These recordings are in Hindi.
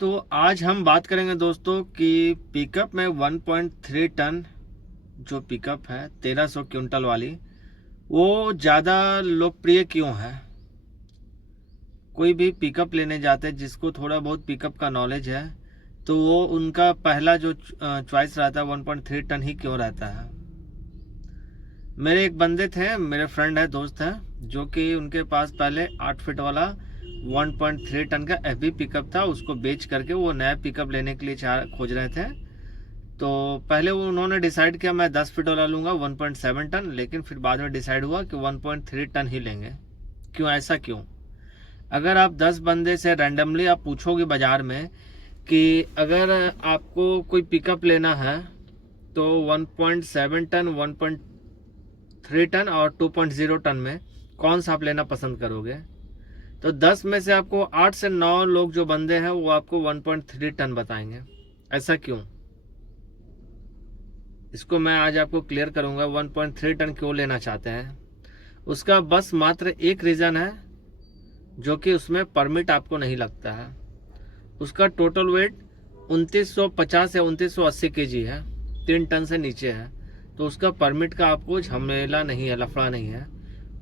तो आज हम बात करेंगे दोस्तों कि पिकअप में 1.3 टन जो पिकअप है 1300 क्विंटल वाली वो ज़्यादा लोकप्रिय क्यों है। कोई भी पिकअप लेने जाते हैं जिसको थोड़ा बहुत पिकअप का नॉलेज है तो वो उनका पहला जो चॉइस रहता है 1.3 टन ही क्यों रहता है। मेरे एक बंदे थे, मेरे फ्रेंड है, दोस्त है, जो कि उनके पास पहले 8 फीट वाला 1.3 टन का एफबी पिकअप था। उसको बेच करके वो नया पिकअप लेने के लिए खोज रहे थे। तो पहले वो उन्होंने डिसाइड किया मैं 10 फीट वाला लूँगा 1.7 टन, लेकिन फिर बाद में डिसाइड हुआ कि 1.3 टन ही लेंगे। क्यों, ऐसा क्यों? अगर आप 10 बंदे से रैंडमली आप पूछोगे बाज़ार में कि अगर आपको कोई पिकअप लेना है तो 1.7 टन, 1.3 टन और 2.0 टन में कौन सा आप लेना पसंद करोगे, तो 10 में से आपको 8 से 9 लोग जो बंदे हैं वो आपको 1.3 टन बताएंगे। ऐसा क्यों? इसको मैं आज आपको क्लियर करूंगा 1.3 टन क्यों लेना चाहते हैं। उसका बस मात्र एक रीज़न है, जो कि उसमें परमिट आपको नहीं लगता है। उसका टोटल वेट 2950 या 2980 केजी है, 3 टन से नीचे है, तो उसका परमिट का आपको झमेला नहीं है, लफड़ा नहीं है।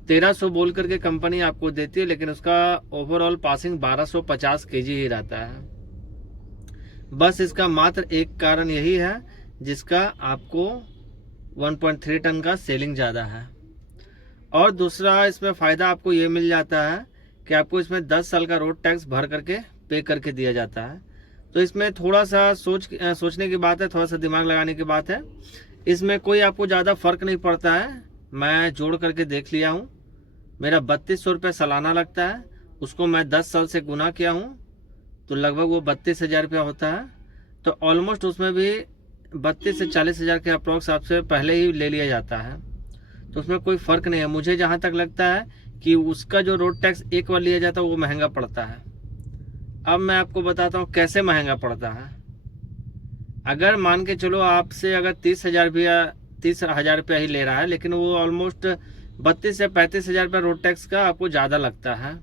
1300 बोल करके कंपनी आपको देती है, लेकिन उसका ओवरऑल पासिंग 1250 केजी ही रहता है। बस इसका मात्र एक कारण यही है जिसका आपको 1.3 टन का सेलिंग ज़्यादा है। और दूसरा इसमें फ़ायदा आपको ये मिल जाता है कि आपको इसमें 10 साल का रोड टैक्स भर करके पे करके दिया जाता है। तो इसमें थोड़ा सा सोचने की बात है, थोड़ा सा दिमाग लगाने की बात है। इसमें कोई आपको ज़्यादा फ़र्क नहीं पड़ता है। मैं जोड़ करके देख लिया हूँ, मेरा 3200 रुपये सालाना लगता है। उसको मैं 10 साल से गुना किया हूँ तो लगभग वो 32,000 रुपया होता है। तो ऑलमोस्ट उसमें भी 32 से 40,000 के अप्रॉक्स आपसे पहले ही ले लिया जाता है। तो उसमें कोई फ़र्क नहीं है। मुझे जहाँ तक लगता है कि उसका जो रोड टैक्स एक बार लिया जाता है वो महंगा पड़ता है। अब मैं आपको बताता हूँ कैसे महंगा पड़ता है। अगर मान के चलो आपसे अगर 30,000 रुपया ही ले रहा है, लेकिन वो ऑलमोस्ट 32 से 35,000 रुपया रोड टैक्स का आपको ज़्यादा लगता है।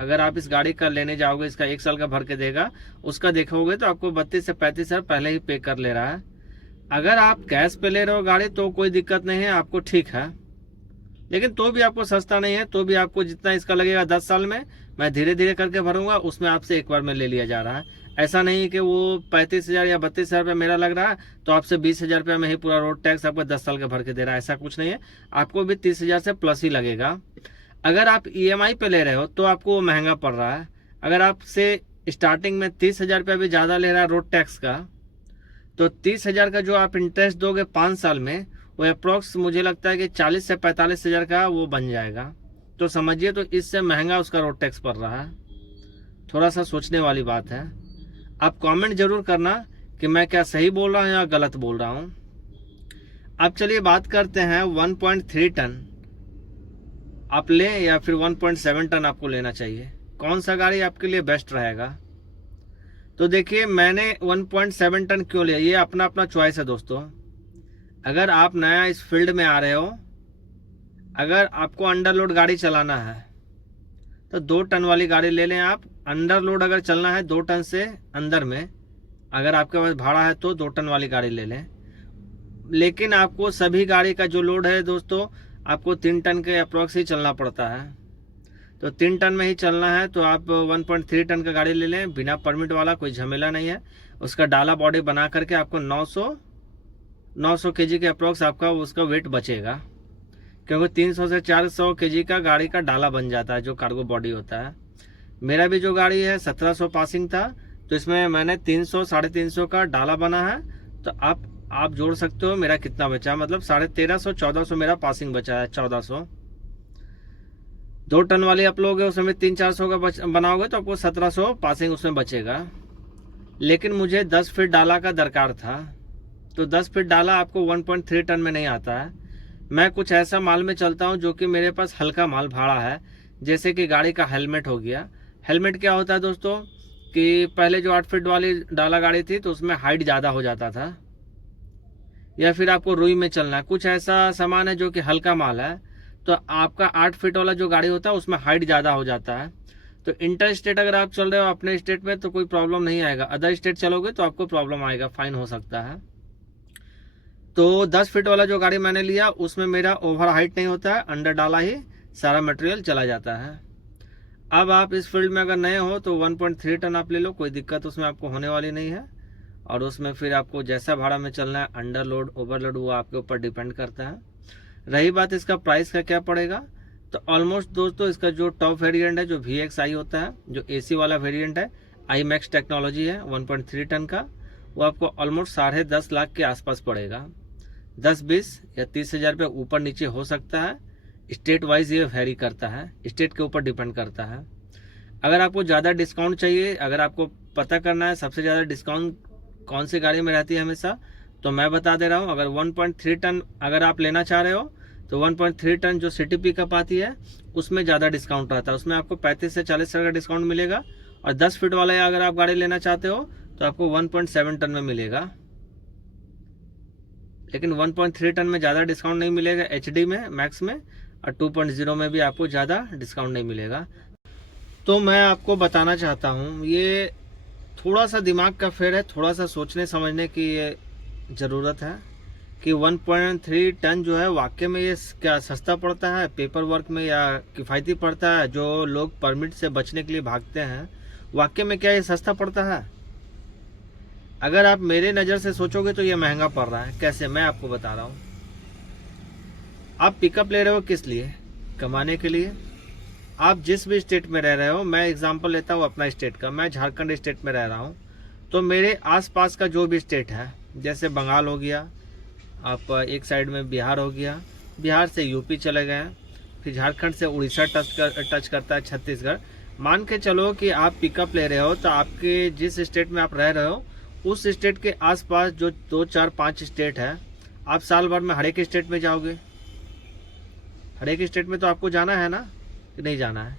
अगर आप इस गाड़ी का लेने जाओगे, इसका 1 साल का भर के देगा, उसका देखोगे तो आपको 32 से 35,000 पहले ही पे कर ले रहा है। अगर आप कैश पे ले रहे हो गाड़ी तो कोई दिक्कत नहीं है, आपको ठीक है, लेकिन तो भी आपको सस्ता नहीं है। तो भी आपको जितना इसका लगेगा 10 साल में, मैं धीरे धीरे करके भरूंगा, उसमें आपसे एक बार में ले लिया जा रहा है। ऐसा नहीं है कि वो 35,000 या 32,000 रुपया मेरा लग रहा है तो आपसे 20,000 रुपया में ही पूरा रोड टैक्स आपको 10 साल का भर के दे रहा है। ऐसा कुछ नहीं है, आपको भी 30,000 से प्लस ही लगेगा। अगर आप ईएमआई पे ले रहे हो तो आपको वो महंगा पड़ रहा है। अगर आपसे स्टार्टिंग में 30,000 रुपया भी ज़्यादा ले रहा है रोड टैक्स का, तो 30,000 का जो आप इंटरेस्ट दोगे 5 साल में, वो अप्रोक्स मुझे लगता है कि 40 से 45,000 का वो बन जाएगा। तो समझिए, तो इससे महंगा उसका रोड टैक्स पड़ रहा है। थोड़ा सा सोचने वाली बात है। आप कमेंट जरूर करना कि मैं क्या सही बोल रहा हूँ या गलत बोल रहा हूँ। अब चलिए बात करते हैं 1.3 टन आप लें या फिर 1.7 टन आपको लेना चाहिए, कौन सा गाड़ी आपके लिए बेस्ट रहेगा। तो देखिए, मैंने 1.7 टन क्यों लिया, ये अपना अपना चॉइस है दोस्तों। अगर आप नया इस फील्ड में आ रहे हो, अगर आपको अंडर लोड गाड़ी चलाना है तो 2 टन वाली गाड़ी ले लें आप। अंडर लोड अगर चलना है 2 टन से अंदर में, अगर आपके पास भाड़ा है तो 2 टन वाली गाड़ी ले लें। लेकिन आपको सभी गाड़ी का जो लोड है दोस्तों, आपको 3 टन के अप्रॉक्स ही चलना पड़ता है। तो 3 टन में ही चलना है तो आप 1.3 टन का गाड़ी ले लें, बिना परमिट वाला, कोई झमेला नहीं है। उसका डाला बॉडी बना करके आपको 900 केजी के अप्रॉक्स आपका उसका वेट बचेगा, क्योंकि 300 से 400 केजी का गाड़ी का डाला बन जाता है जो कार्गो बॉडी होता है। मेरा भी जो गाड़ी है 1700 पासिंग था, तो इसमें मैंने 300 350 का डाला बना है। तो आप जोड़ सकते हो मेरा कितना बचा, मतलब 1350 1400 मेरा पासिंग बचा है, 1400। 2 टन वाली आप लोगे उसमें 300-400 का बनाओगे तो आपको 1700 पासिंग उसमें बचेगा। लेकिन मुझे 10 फीट डाला का दरकार था, तो 10 फीट डाला आपको 1.3 टन में नहीं आता है। मैं कुछ ऐसा माल में चलता हूँ जो कि मेरे पास हल्का माल भाड़ा है, जैसे कि गाड़ी का हेलमेट हो गया। हेलमेट क्या होता है दोस्तों कि पहले जो 8 फीट वाली डाला गाड़ी थी तो उसमें हाइट ज़्यादा हो जाता था, या फिर आपको रुई में चलना है, कुछ ऐसा सामान है जो कि हल्का माल है, तो आपका 8 फीट वाला जो गाड़ी होता है उसमें हाइट ज़्यादा हो जाता है। तो इंटर स्टेट अगर आप चल रहे हो अपने स्टेट में तो कोई प्रॉब्लम नहीं आएगा, अदर स्टेट चलोगे तो आपको प्रॉब्लम आएगा, फाइन हो सकता है। तो 10 फीट वाला जो गाड़ी मैंने लिया उसमें मेरा ओवर हाइट नहीं होता है, अंडर डाला ही सारा मटेरियल चला जाता है। अब आप इस फील्ड में अगर नए हो तो 1.3 टन आप ले लो, कोई दिक्कत उसमें आपको होने वाली नहीं है। और उसमें फिर आपको जैसा भाड़ा में चलना है, अंडर लोड ओवरलोड, वो आपके ऊपर डिपेंड करता है। रही बात इसका प्राइस का क्या पड़ेगा, तो ऑलमोस्ट दोस्तों इसका जो टॉप वेरिएंट है जो VXI होता है, जो AC वाला वेरिएंट है, IMAX टेक्नोलॉजी है 1.3 टन का, वो आपको ऑलमोस्ट 10.5 लाख के आसपास पड़ेगा। 10-20 या 30 हज़ार रुपये ऊपर नीचे हो सकता है, स्टेट वाइज ये वेरी करता है, स्टेट के ऊपर डिपेंड करता है। अगर आपको ज़्यादा डिस्काउंट चाहिए, अगर आपको पता करना है सबसे ज़्यादा डिस्काउंट कौन सी गाड़ी में रहती है हमेशा, तो मैं बता दे रहा हूँ। अगर 1.3 टन अगर आप लेना चाह रहे हो तो 1.3 टन जो सिटी पिकअप आती है उसमें ज़्यादा डिस्काउंट रहता है, उसमें आपको 35 से 40 हज़ार का डिस्काउंट मिलेगा। और 10 फीट वाला अगर आप गाड़ी लेना चाहते हो तो आपको 1.7 टन में मिलेगा, लेकिन 1.3 टन में ज़्यादा डिस्काउंट नहीं मिलेगा HD में, मैक्स में, और 2.0 में भी आपको ज़्यादा डिस्काउंट नहीं मिलेगा। तो मैं आपको बताना चाहता हूँ, ये थोड़ा सा दिमाग का फेर है, थोड़ा सा सोचने समझने की ज़रूरत है कि 1.3 टन जो है वाकई में ये क्या सस्ता पड़ता है पेपर वर्क में, या किफ़ायती पड़ता है। जो लोग परमिट से बचने के लिए भागते हैं, वाकई में क्या ये सस्ता पड़ता है? अगर आप मेरे नज़र से सोचोगे तो ये महंगा पड़ रहा है। कैसे, मैं आपको बता रहा हूँ। आप पिकअप ले रहे हो किस लिए? कमाने के लिए। आप जिस भी स्टेट में रह रहे हो, मैं एग्जांपल लेता हूँ अपना स्टेट का, मैं झारखंड स्टेट में रह रहा हूँ, तो मेरे आसपास का जो भी स्टेट है, जैसे बंगाल हो गया, आप एक साइड में बिहार हो गया, बिहार से यूपी चले गए, फिर झारखंड से उड़ीसा टच करता है, छत्तीसगढ़। मान के चलो कि आप पिकअप ले रहे हो, तो आपके जिस स्टेट में आप रह रहे हो उस स्टेट के आसपास जो 2, 4, 5 स्टेट है, आप साल भर में हर एक स्टेट में जाओगे? हर एक स्टेट में तो आपको जाना है ना, कि नहीं जाना है?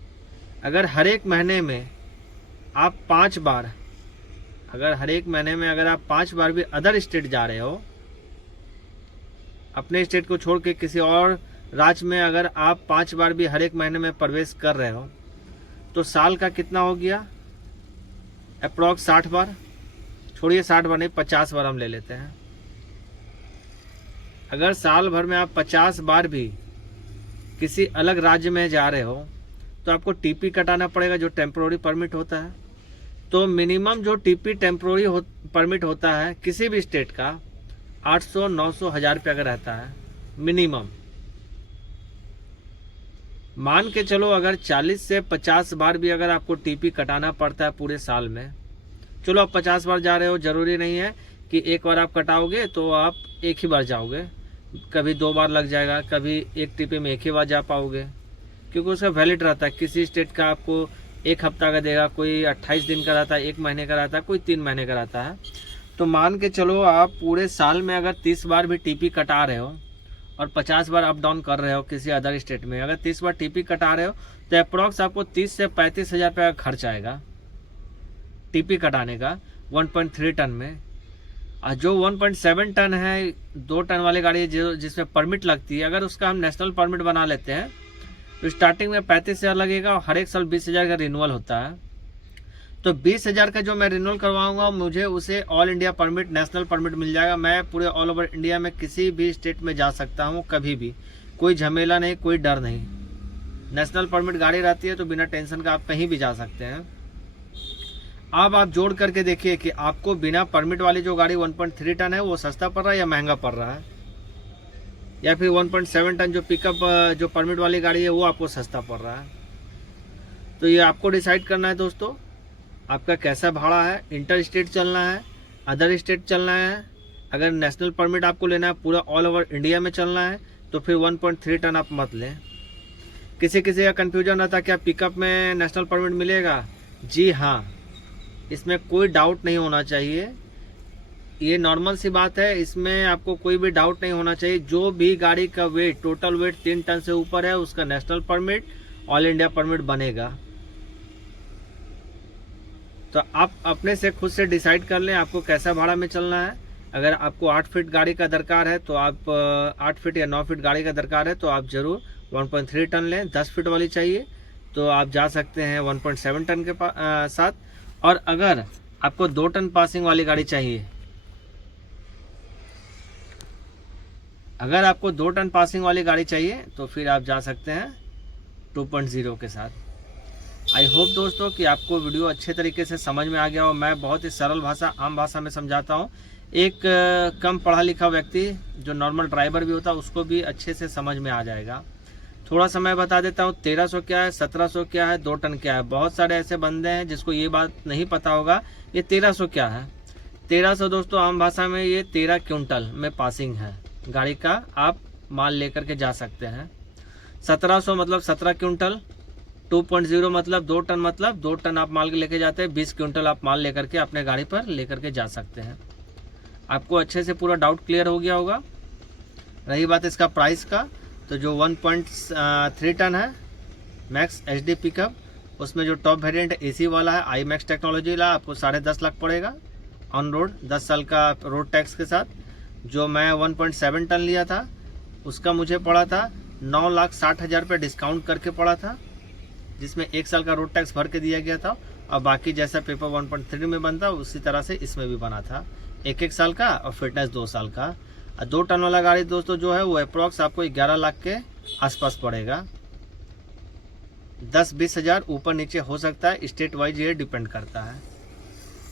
अगर हर एक महीने में आप 5 बार, अगर हर एक महीने में अगर आप 5 बार भी अदर स्टेट जा रहे हो, अपने स्टेट को छोड़ के किसी और राज्य में अगर आप 5 बार भी हर एक महीने में प्रवेश कर रहे हो, तो साल का कितना हो गया? अप्रॉक्स 60 बार, छोड़िए 60 बार नहीं, 50 बार हम ले लेते हैं। अगर साल भर में आप 50 बार भी किसी अलग राज्य में जा रहे हो, तो आपको TP कटाना पड़ेगा, जो टेम्पोररी परमिट होता है। तो मिनिमम जो TP टेम्पोररी परमिट होता है किसी भी स्टेट का, 800, 900, 1000 रुपये का रहता है मिनिमम। मान के चलो अगर 40 से 50 बार भी अगर आपको TP कटाना पड़ता है पूरे साल में, चलो आप 50 बार जा रहे हो, जरूरी नहीं है कि एक बार आप कटाओगे तो आप एक ही बार जाओगे, कभी 2 बार लग जाएगा, कभी एक TP में एक ही बार जा पाओगे, क्योंकि उसका वैलिड रहता है। किसी स्टेट का आपको 1 हफ्ता का देगा, कोई 28 दिन का रहता है, 1 महीने का रहता है, कोई 3 महीने का रहता है। तो मान के चलो आप पूरे साल में अगर 30 बार भी TP कटा रहे हो और 50 बार अप डाउन कर रहे हो किसी अदर स्टेट में, अगर 30 बार TP कटा रहे हो तो अप्रॉक्स आपको 30 से 35 हज़ार रुपये का खर्च आएगा TP कटाने का 1.3 टन में। और जो 1.7 टन है, 2 टन वाली गाड़ी जो जिसमें परमिट लगती है, अगर उसका हम नेशनल परमिट बना लेते हैं तो स्टार्टिंग में 35 हज़ार लगेगा और हर एक साल 20 हज़ार का रिन्यूअल होता है। तो 20 हज़ार का जो मैं रिन्यूअल करवाऊंगा, मुझे उसे all India permit, national permit मिल जाएगा। मैं पूरे ऑल ओवर इंडिया में किसी भी स्टेट में जा सकता हूं कभी भी, कोई झमेला नहीं, कोई डर नहीं। नेशनल परमिट गाड़ी रहती है तो बिना टेंशन का आप कहीं भी जा सकते हैं। अब आप जोड़ करके देखिए कि आपको बिना परमिट वाली जो गाड़ी 1.3 टन है वो सस्ता पड़ रहा है या महंगा पड़ रहा है, या फिर 1.7 टन जो पिकअप जो परमिट वाली गाड़ी है वो आपको सस्ता पड़ रहा है। तो ये आपको डिसाइड करना है दोस्तों, आपका कैसा भाड़ा है, इंटर स्टेट चलना है, अदर स्टेट चलना है। अगर नेशनल परमिट आपको लेना है, पूरा ऑल ओवर इंडिया में चलना है, तो फिर 1.3 टन आप मत लें। किसी किसी का कन्फ्यूजन रहता है क्या पिकअप में नेशनल परमिट मिलेगा? जी हाँ, इसमें कोई डाउट नहीं होना चाहिए, ये नॉर्मल सी बात है, इसमें आपको कोई भी डाउट नहीं होना चाहिए। जो भी गाड़ी का वेट, टोटल वेट 3 टन से ऊपर है, उसका national permit, all India permit बनेगा। तो आप अपने से खुद से डिसाइड कर लें आपको कैसा भाड़ा में चलना है। अगर आपको 8 फीट गाड़ी का दरकार है तो आप 8 फीट या 9 फीट गाड़ी का दरकार है तो आप ज़रूर 1.3 टन लें। 10 फीट वाली चाहिए तो आप जा सकते हैं 1.7 टन के साथ। और अगर आपको 2 टन पासिंग वाली गाड़ी चाहिए, अगर आपको 2 टन पासिंग वाली गाड़ी चाहिए तो फिर आप जा सकते हैं 2.0 के साथ। आई होप दोस्तों कि आपको वीडियो अच्छे तरीके से समझ में आ गया हो। मैं बहुत ही सरल भाषा, आम भाषा में समझाता हूँ। एक कम पढ़ा लिखा व्यक्ति जो नॉर्मल ड्राइवर भी होता है उसको भी अच्छे से समझ में आ जाएगा। थोड़ा सा मैं बता देता हूँ 1300 क्या है, 1700 क्या है, 2 टन क्या है। बहुत सारे ऐसे बंदे हैं जिसको ये बात नहीं पता होगा ये 1300 क्या है। 1300 दोस्तों आम भाषा में ये 13 क्विंटल में पासिंग है गाड़ी का, आप माल लेकर के जा सकते हैं। 1700 मतलब 17 क्विंटल, 2.0 मतलब 2 टन, मतलब 2 टन आप माल लेके जाते हैं, 20 क्विंटल आप माल लेकर के अपने गाड़ी पर लेकर के जा सकते हैं। आपको अच्छे से पूरा डाउट क्लियर हो गया होगा। रही बात इसका प्राइस का, तो जो 1.3 टन है मैक्स एचडी पिकअप, उसमें जो टॉप वेरिएंट एसी वाला है आई मैक्स टेक्नोलॉजी वाला, आपको 10.5 लाख पड़ेगा ऑन रोड, 10 साल का रोड टैक्स के साथ। जो मैं 1.7 टन लिया था उसका मुझे पड़ा था 9,60,000 रुपये डिस्काउंट करके पड़ा था, जिसमें 1 साल का रोड टैक्स भर के दिया गया था। और बाकी जैसा पेपर 1.3 में बनता उसी तरह से इसमें भी बना था, 1 साल का और फिटनेस 2 साल का। 2 टन वाला गाड़ी दोस्तों जो है वो अप्रॉक्स आपको 11 लाख के आसपास पड़ेगा। 10-20 हज़ार ऊपर नीचे हो सकता है, स्टेट वाइज ये डिपेंड करता है।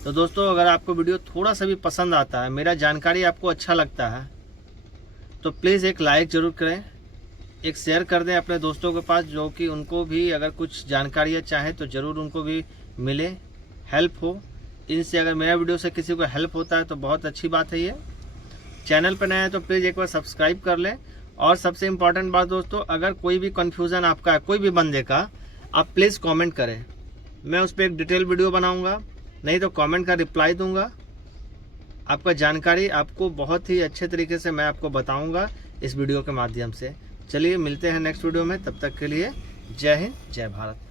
तो दोस्तों अगर आपको वीडियो थोड़ा सा भी पसंद आता है, मेरा जानकारी आपको अच्छा लगता है, तो प्लीज़ एक लाइक ज़रूर करें, एक शेयर कर दें अपने दोस्तों के पास, जो कि उनको भी अगर कुछ जानकारियाँ चाहें तो ज़रूर उनको भी मिले, हेल्प हो इनसे। अगर मेरा वीडियो से किसी को हेल्प होता है तो बहुत अच्छी बात है। ये चैनल पर नया है तो प्लीज़ एक बार सब्सक्राइब कर लें। और सबसे इम्पॉर्टेंट बात दोस्तों, अगर कोई भी कन्फ्यूज़न आपका है कोई भी बंदे का, आप प्लीज़ कमेंट करें, मैं उस पर एक डिटेल वीडियो बनाऊंगा, नहीं तो कमेंट का रिप्लाई दूंगा। आपका जानकारी आपको बहुत ही अच्छे तरीके से मैं आपको बताऊंगा इस वीडियो के माध्यम से। चलिए मिलते हैं नेक्स्ट वीडियो में, तब तक के लिए जय हिंद जय भारत।